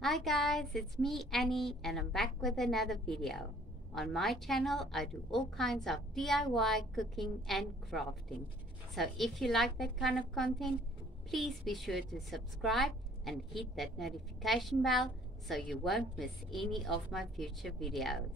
Hi guys, it's me Annie and I'm back with another video. On my channel I do all kinds of DIY cooking and crafting. So if you like that kind of content, please be sure to subscribe and hit that notification bell so you won't miss any of my future videos.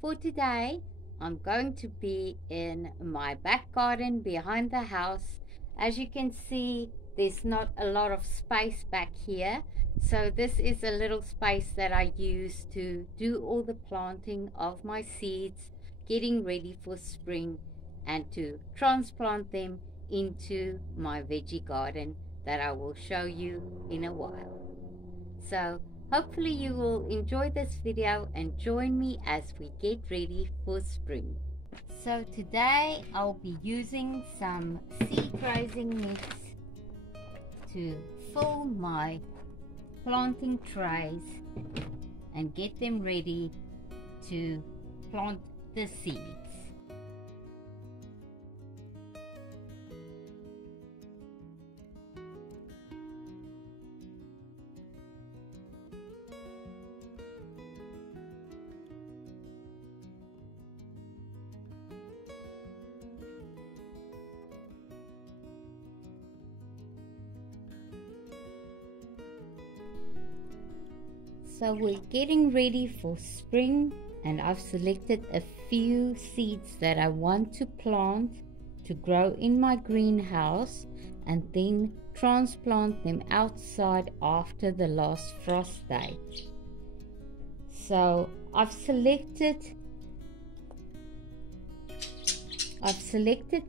For today, I'm going to be in my back garden behind the house. As you can see, there's not a lot of space back here. So this is a little space that I use to do all the planting of my seeds, getting ready for spring, and to transplant them into my veggie garden that I will show you in a while. So hopefully you will enjoy this video and join me as we get ready for spring. So today I'll be using some seed raising mix to fill my planting trays and get them ready to plant the seeds. So we're getting ready for spring, and I've selected a few seeds that I want to plant to grow in my greenhouse and then transplant them outside after the last frost date. So I've selected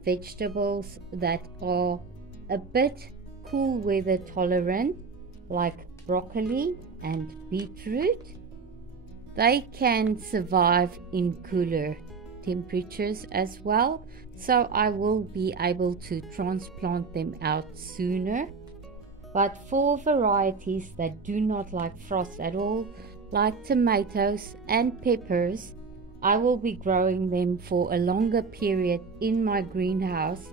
vegetables that are a bit cool weather tolerant, like broccoli and beetroot. They can survive in cooler temperatures as well, so I will be able to transplant them out sooner. But for varieties that do not like frost at all, like tomatoes and peppers, I will be growing them for a longer period in my greenhouse,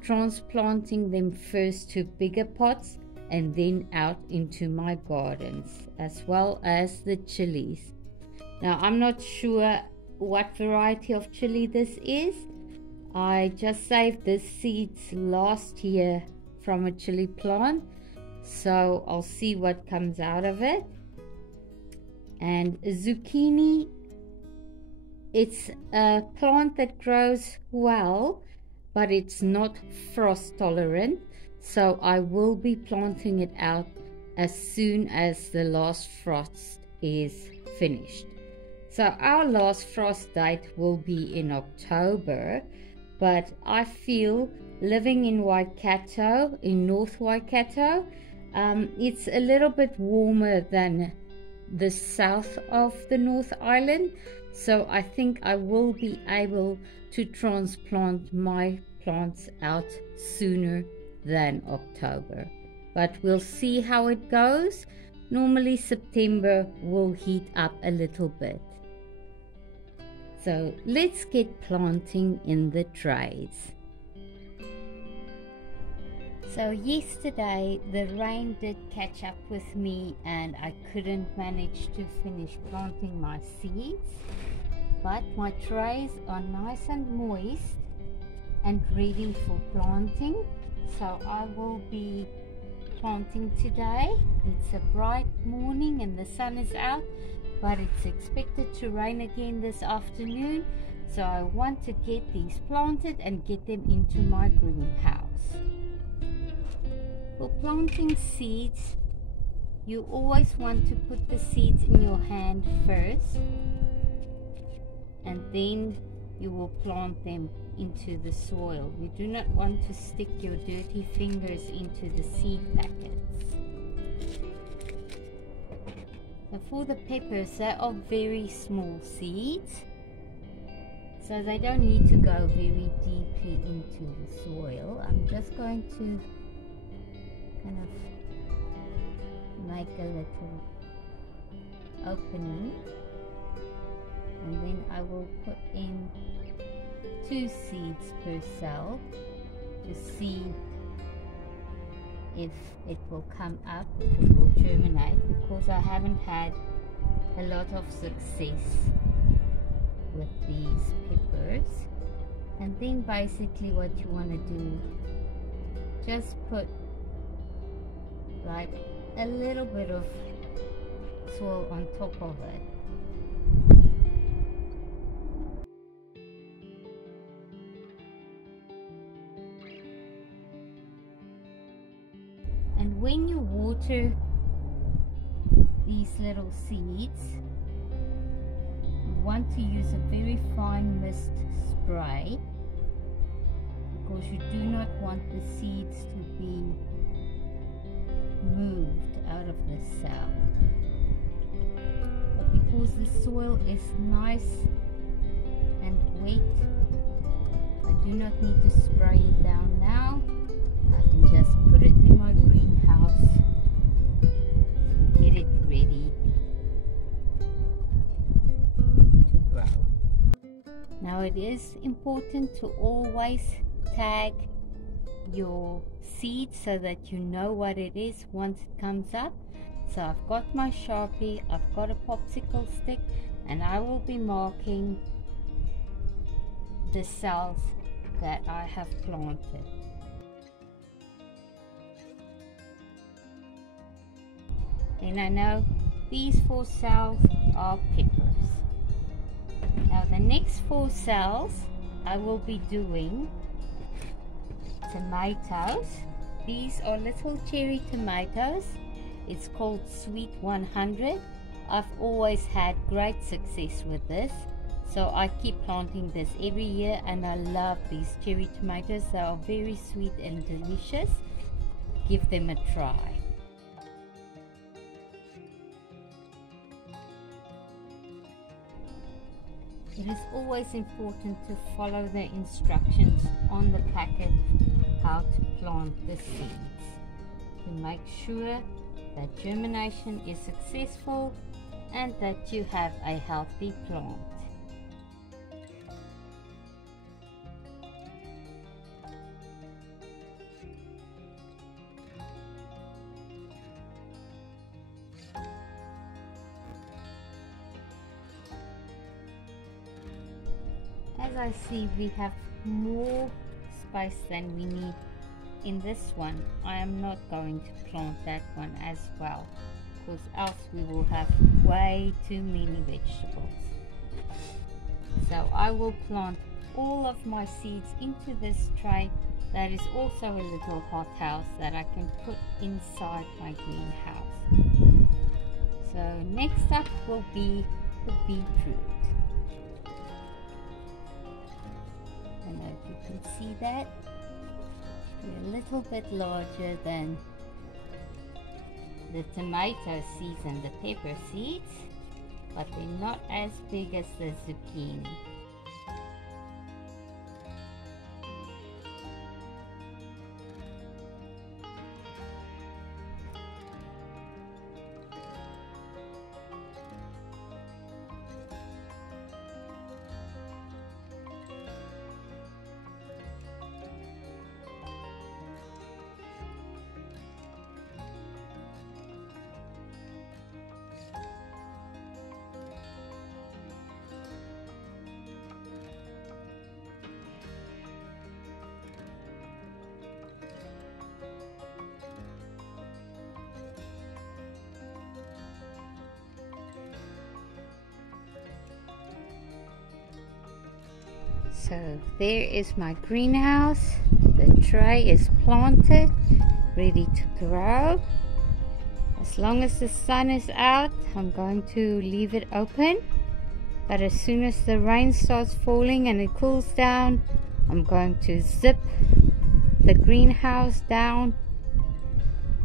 transplanting them first to bigger pots and then out into my gardens, as well as the chilies. Now I'm not sure what variety of chili this is. I just saved the seeds last year from a chili plant, so I'll see what comes out of it. And zucchini, it's a plant that grows well, but it's not frost tolerant, so I will be planting it out as soon as the last frost is finished. So our last frost date will be in October, but I feel living in Waikato, in North Waikato, it's a little bit warmer than the south of the North Island, so I think I will be able to transplant my plants out sooner than October, but we'll see how it goes. Normally September will heat up a little bit. So let's get planting in the trays. So yesterday the rain did catch up with me and I couldn't manage to finish planting my seeds, but my trays are nice and moist and ready for planting. So I will be planting today. It's a bright morning and the sun is out, but it's expected to rain again this afternoon, so I want to get these planted and get them into my greenhouse. For planting seeds, you always want to put the seeds in your hand first, and then you will plant them into the soil. You do not want to stick your dirty fingers into the seed packets. So for the peppers, they are very small seeds, so they don't need to go very deeply into the soil. I'm just going to kind of make a little opening, and then I will put in 2 seeds per cell to see if it will come up, if it will germinate, because because I haven't had a lot of success with these peppers. And then basically what you want to do, just put like a little bit of soil on top of it. And when you water these little seeds, you want to use a very fine mist spray, because you do not want the seeds to be moved out of the cell. But because the soil is nice and wet, I do not need to spray it down now. I can just put it in my greenhouse and get it ready to grow. Now it is important to always tag your seed so that you know what it is once it comes up. So I've got my Sharpie, I've got a popsicle stick, and I will be marking the cells that I have planted. Then I know these 4 cells are peppers. Now the next 4 cells I will be doing tomatoes. These are little cherry tomatoes. It's called Sweet 100. I've always had great success with this, so I keep planting this every year, and I love these cherry tomatoes. They are very sweet and delicious. Give them a try. It is always important to follow the instructions on the packet how to plant the seeds, to make sure that germination is successful and that you have a healthy plant. As I see, we have more space than we need in this one. I am not going to plant that one as well, because else we will have way too many vegetables. So I will plant all of my seeds into this tray. That is also a little hothouse that I can put inside my greenhouse. So next up will be the beetroot. I don't know if you can see that. They're a little bit larger than the tomato seeds and the pepper seeds, but they're not as big as the zucchini. So there is my greenhouse. The tray is planted, ready to grow. As long as the sun is out, I'm going to leave it open. But as soon as the rain starts falling and it cools down, I'm going to zip the greenhouse down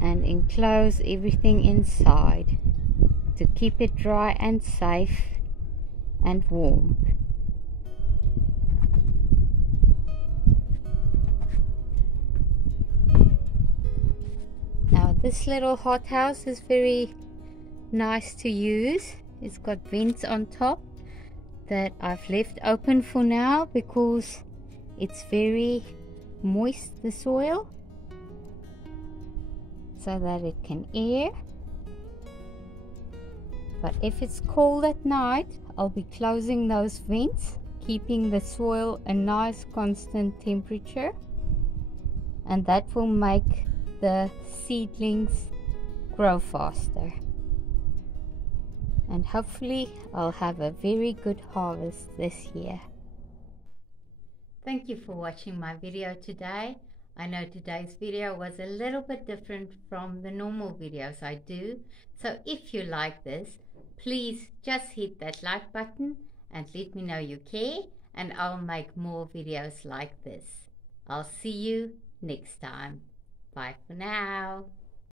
and enclose everything inside to keep it dry and safe and warm. Now this little hothouse is very nice to use. It's got vents on top that I've left open for now because it's very moist, the soil, so that it can air. But if it's cold at night, I'll be closing those vents, keeping the soil a nice constant temperature, and that will make the seedlings grow faster. And hopefully I'll have a very good harvest this year. Thank you for watching my video today. I know today's video was a little bit different from the normal videos I do. So if you like this, please just hit that like button and let me know you care, and I'll make more videos like this. I'll see you next time. Bye for now.